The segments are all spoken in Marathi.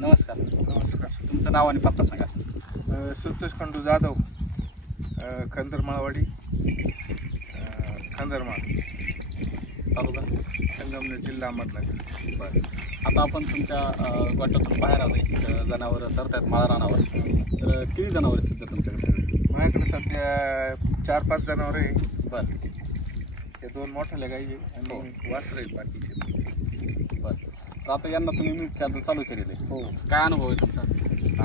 नमस्कार. नमस्कार. तुमचं नाव आणि पत्ता सांगा. संतोष खंडू जाधव, खंदरमाळवाडी, खंदरमाळ, तालुका संगमनेर, जिल्हा अहमदनगर. बरं. आता आपण तुमच्या गोठ्यातून बाहेर आलो जनावरं चरतायत माळा रानावर. तर किती जनावर आहेत सध्या तुमच्याकडे? माझ्याकडे सध्या 4-5 जनावर आहे. बरं ते 2 मोठ्या गाई आहे आणि वासरं आहेत बाकीचे. बरं. तर आता यांना तुम्ही मिल्क चार्जर चालू केलेलं आहे. हो. काय अनुभव आहे तुमचा?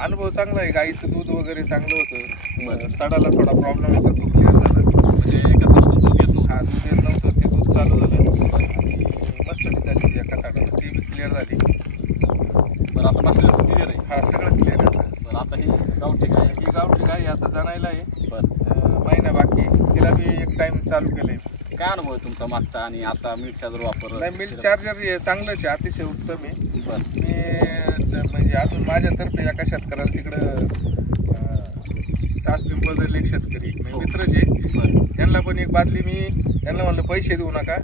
अनुभव चांगला आहे. गाईचं दूध वगैरे चांगलं होतं. बरं. सडाला थोडा प्रॉब्लेम होता, तो क्लिअर झाला. म्हणजे कसं दूध येत नव्हतं? हा, दूध येत नव्हतं, ते दूध चालू झालं. मस्त झाली एका साडाला, ती बी क्लिअर झाली. बरं, आता मास्टर क्लिअर आहे. हा, सगळं क्लिअर आहे. बरं, आता ही गावठी काय ही गावठी गाई आता जाणायला आहे. बरं, महिना बाकी. तिला बी एक टाइम चालू केलंय. काय अनुभव आहे तुमचा मागचा आणि आता मिल्क चार्जर वापर? नाही, मिल्क चार्जर हे चांगलंच आहे, अतिशय उत्तम आहे. बरं. मी म्हणजे अजून माझ्यातर्फे एका शेतकऱ्याला तिकडं सास पिंपळदर एक शेतकरी मित्रच आहे. बरं. त्यांना पण एक बादली मी त्यांना म्हणलं पैसे देऊ नका,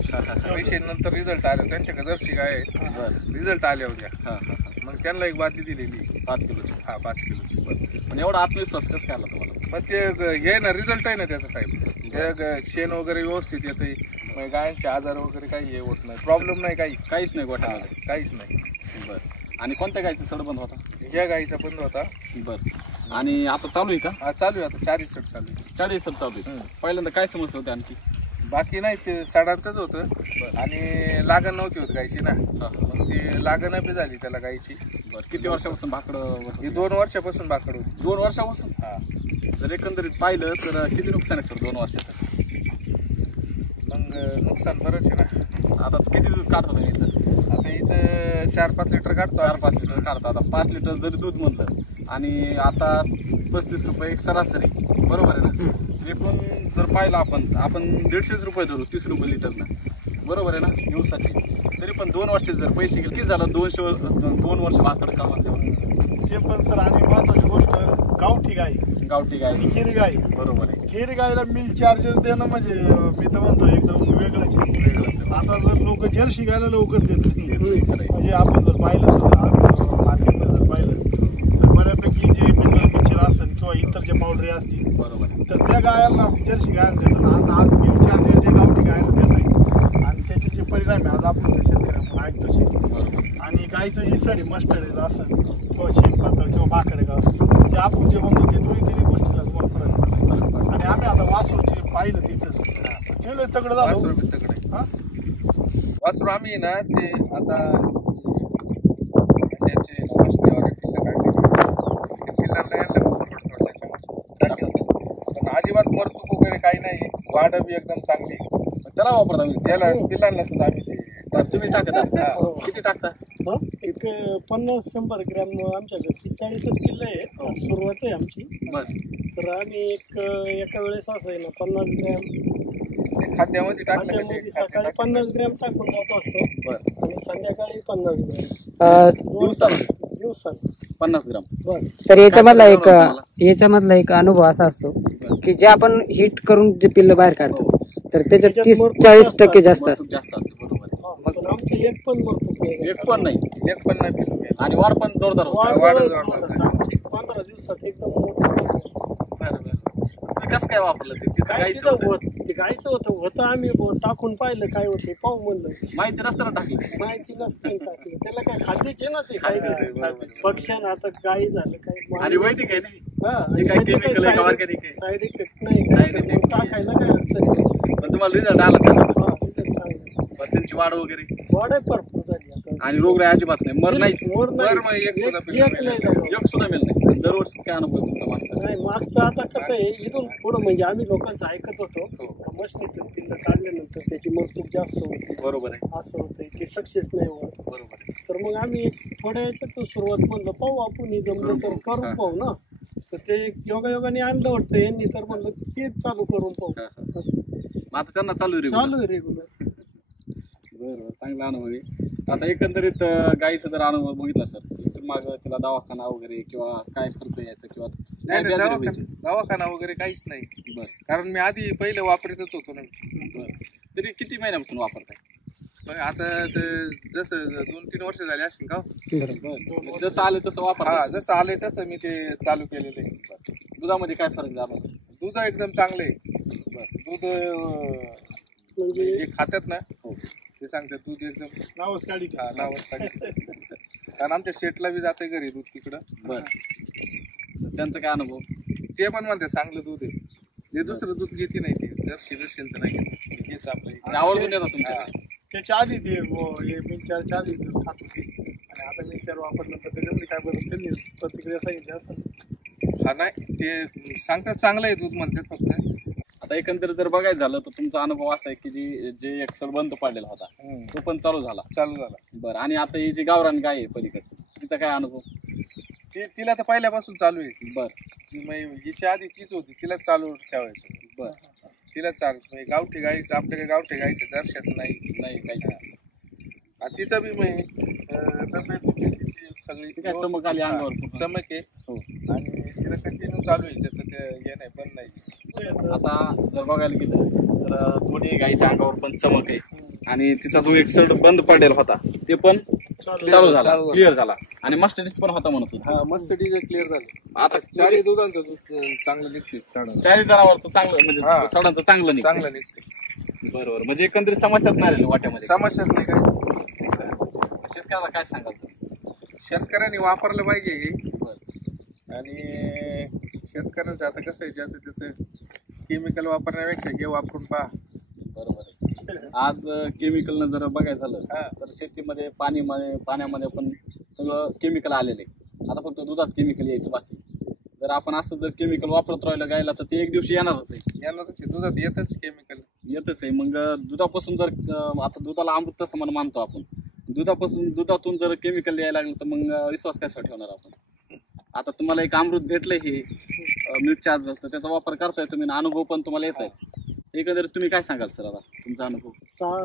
पैसे नंतर रिझल्ट आले. त्यांच्याकडे जर्सी गाय आहे. बरं. रिझल्ट आले होत्या. हां हां हां. मग त्यांना एक बादली दिलेली 5 किलोची. हा, 5 किलोची. बरं. पण एवढा आत्मविश्वास कसं काय आला तुम्हाला? मग ते हे ना रिझल्ट आहे ना त्याचा साहेब. ते शेण वगैरे व्यवस्थित येते. मग गायांचे आजार वगैरे काही हे होत नाही, प्रॉब्लेम नाही, काहीच नाही गोठ्यामध्ये? काहीच नाही. बरं. आणि कोणत्या गायचा सड बंद होता? या गाईचा बंद होता. बरं. आणि आता चालू आहे का? हा, चालू आहे. आता 4 सड चालू आहे. 40 सड चालू आहे. पहिल्यांदा काय समस्या होती आणखी? बाकी नाही, ते सडांचंच होतं आणि लागण नव्हती होत गायची ना. मग ती लागण बी झाली त्याला गायची. बरं. किती वर्षापासून भाकडं? ही 2 वर्षापासून भाकड होती. 2 वर्षापासून? हा. जर एकंदरीत पाहिलं तर किती नुकसान आहे सर 2 वर्षाचं? मग नुकसान बरंच आहे ना. आता किती दूध काढतो तुम्ही याचं? आता हिचं 4-5 लिटर काढतो. 4-5 लिटर काढतो. आता 5 लिटर जरी दूध म्हणलं आणि आता 35 रुपये सरासरी, बरोबर आहे ना? एकूण जर पाहिलं आपण 150 रुपये धरू, 30 रुपये लिटरनं, बरोबर आहे ना दिवसाचे. तरी पण 2 वर्षाचे जर पैसे गेले किती झालं? 2 वर्ष भाकड कामात. ते पण सर, आणि महत्वाची गोष्ट गावठी गाय, गावठी गाय, गिर गाय. बरोबर आहे. गिर गायला मिल्क चार्जर देणं म्हणजे मी तर म्हणतो एकदम वेगळंच आहे. आता जर लोक जर्सी गायला लवकर देत नाही. म्हणजे आपण जर पाहिलं मार्केटमध्ये जर पाहिलं तर बऱ्यापैकी जे मिनरल पिक्चर असेल किंवा इतर जे पावडरी असतील, बरोबर, तर त्या गायला जर्सी गायला देतात. आणि आज मिल्क चार्जर जे गावठी गायला देत आहे आणि त्याचे जे परिणाम आहे आज आपण शेतकऱ्यांना ऐकतोच. आणि गायचं जे सडी मस्टर्ड असेल किंवा शेण पातळ किंवा भाकर गाव, जे आपण जे म्हणतो ते दोन्ही गोष्टीला तुम्हाला फरक पडतो. आणि आम्ही आता वासरूचे पाहिलं तिचंच केलं तगडं झालं. वासरू बी तगडं आहे. हा, वासरू आम्ही ना ते आता त्याचे पिल्लं पण अजिबात मरतूक वगैरे काही नाही. वाढ बी एकदम चांगली. त्याला वापरता मी त्याला पिल्लांना सुद्धा आम्ही तुम्ही टाकत असता? किती टाकता? एक 50-100 ग्रॅम आमच्याकडे 40च किल्ले आहे. सुरुवात आहे आमची. बरं. तर आम्ही एका वेळेस असं आहे ना 50 ग्रॅम खाद्यामध्ये खाद्यामध्ये सकाळी 50 ग्रॅम टाकून जात असतो. बरं. आणि संध्याकाळी 50 ग्रॅम दिवसाला 50 ग्राम. बस. तर याच्यामधला एक अनुभव असा असतो की जे आपण हिट करून जे पिल्लं बाहेर काढतो तर त्याच्यात 30-40% जास्त असतं. जास्त असते, बरोबर आहे. पण आमचं एक पण मरतो नाही. एक पण नाही पिल्लू आणि वाढ पण जोरदार होते. वाढ जोरदार. 15 दिवसात एकदम मोठं. बरं. तुम्ही कसं काय वापरलं ते? तिथं काय गायचं तिथं होतं. ते गायचं होतं आम्ही टाकून पाहिलं काय होते पाहू म्हणलं. माहिती नसताना टाकलं? माहिती नसतं टाकलं. त्याला काय खाद्याचे ना ते खाद्याचे, काय पक्षान आता गाई झालं काय. आणि वैदिक आहे ना? हे काय chemical आहे का organic आहे? साईड इफेक्ट नाही. Side effect टाकायला काय अडचण नाही. पण तुम्हाला रिझल्ट आला त्याचा? हा, तिथं चांगलं. पण त्यांची वाढ वगैरे वाढ आहे भरपूर झाली आता. आणि रोगराई अजिबात नाही, मर नाहीच? मोर नाही. बरं, मग एक सुद्धा पिल्लू एक नाही झालं. एक सुद्धा मिळत नाही. दरवर्षी काय अनुभव आहे तुमचा मागचा? नाही, मागचं आता कसं आहे इथून पुढं म्हणजे आम्ही लोकांचं ऐकत होतो मशनीतून पिल्लं काढल्यानंतर त्याची मरतूक जास्त होती. बरोबर आहे, असं होतंय की सक्सेस नाही होत. बरोबर आहे. तर मग आम्ही एक थोड्या याच्यात सुरुवात म्हणलं पाहू आपण हे जमलं तर करून पाहू ना. तर ते योगायोगाने आणलं वाटतं यांनी, तर म्हणलं तेच चालू करून पाहू. असं मग आता त्यांना चालू आहे चालू आहे रेग्युलर. बरोबर, चांगला अनुभव आहे. आता एकंदरीत गाईचा जर अनुभव बघितला सर, मग तिला दवाखाना वगैरे किंवा काय खर्च यायचा किंवा दवाखाना वगैरे काहीच नाही. बरं. कारण मी आधी पहिले वापरतच होतो ना. बरं. तरी किती महिन्यापासून वापरताय? पण आता ते जसं 2-3 वर्ष झाले असतील का? बरोबर. जसं आलं तसं वापर. हा, जसं आलंय तसं मी ते चालू केलेलं आहे. दुधामध्ये काय फरक झाला? दूध एकदम चांगलं आहे. दूध म्हणजे जे खातात ना ते सांगतात दूध एकदम नावच काढी नावच काढतात. कारण आमच्या शेटला बी जाते घरी दूध तिकडं. बरं, त्यांचा काय अनुभव? ते पण म्हणतात चांगलं दूध आहे. जे दुसरं दूध घेते नाही ते जर्सीचं नाही घेत. हेच आपलं आवडून येतात तुमच्याकडे? त्याच्या आधी ते हे मिक्सरच्या आधी दूध खात होते आणि आता मिक्सर वापरल्यानंतर त्याच्यामध्ये काय बरं त्यांनी प्रतिक्रिया सांगितली असं? हा, नाही ते सांगतात चांगलं आहे दूध म्हणतात फक्त. आता एकंदरीत जर बघायचं झालं तर तुमचा अनुभव असा आहे की जे एक्सल बंद पडलेला होता तो पण चालू झाला. बरं, आणि आता ही जी गावरान गाय आहे पलीकडची तिचा काय अनुभव? तिला तर पहिल्यापासून चालू आहे. बरं, हिच्या आधी तीच होती, तिला चालू ठेवायचं. बरं, तिला चालू गावठी गाईचं आपल्याकडे गावठी गाईचं जर्शाचं नाही काही. तिचं बी तब्येत सगळी ती काय चमक आली अंगावर पूर्ण. चमक आहे. हो. आणि तिला कंटिन्यू चालू आहे त्याचं ते हे नाही पण नाही. आता जर बघायला गेलं तर दोन्ही गाईच्या अंगावर पण चमक आहे आणि तिचा जो एक सड बंद पडलेला होता ते पण चालू झाला, क्लिअर झाला. आणि मस्टडीज पण होता म्हणत होता. हा, मस्त डीजे क्लिअर झाले. आता चारही दुधांचं दूध चांगलं निघते. चारी जनावरचं चांगलं म्हणजे सडांचं चांगलं नाही. चांगलं निघते. बरोबर, म्हणजे एकंदरीत समस्याच नाही राहिली वाट्यामध्ये. समस्याच नाही काय. शेतकऱ्याला काय सांगाल तुम्ही? शेतकऱ्यांनी वापरलं पाहिजे हे. बरं. आणि शेतकऱ्यांचं आता कसं आहे ज्याचं त्याचं केमिकल वापरण्यापेक्षा हे वापरून पहा. बरोबर आहे. आज केमिकलनं जर बघायचं झालं तर शेतीमध्ये पाण्यामध्ये पण सगळं केमिकल आलेलं आहे. आता फक्त दुधात केमिकल यायचं बाकी. जर आपण असं जर केमिकल वापरत राहिलं गायला तर ते एक दिवशी येणारच आहे. दुधात येतच केमिकल येतच आहे. मग दुधापासून जर आता दुधाला अमृत तसं म्हणून मानतो आपण, दुधातून जर केमिकल यायला लागलं तर मग विश्वास कसा ठेवणार आपण? आता तुम्हाला एक अमृत भेटलंय हे मिल्क चार्जर, तर त्याचा वापर करताय तुम्ही, अनुभव पण तुम्हाला येत आहे. एकंदरीत तुम्ही काय सांगाल सर आता तुमचा अनुभव?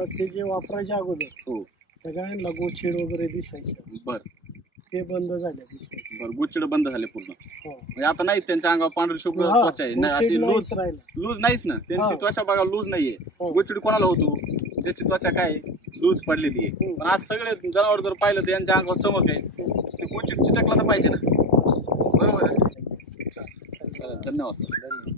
ते जे वापरायच्या अगोदर हो, त्या गायांना गोचीड वगैरे दिसायचे. बरं ते बंद झाले दिसायचे. बरं, गुच्चिड बंद झाले पूर्ण. हो. म्हणजे आता नाही त्यांच्या अंगावर पांढरी शुभ्र त्वचा आहे, नाही अशी लूज नाहीच ना त्यांची त्वचा बघा, लूज नाहीये. गुच्चिड कोणाला होतो? त्याची त्वचा काय लूज पडलेली आहे. पण आज सगळे जनावर जर पाहिलं तर यांच्या अंगावर चमक आहे, ते गुच्चिड चिटकला तर पाहिजे ना. बरोबर आहे. धन्यवाद सर. धन्यवाद.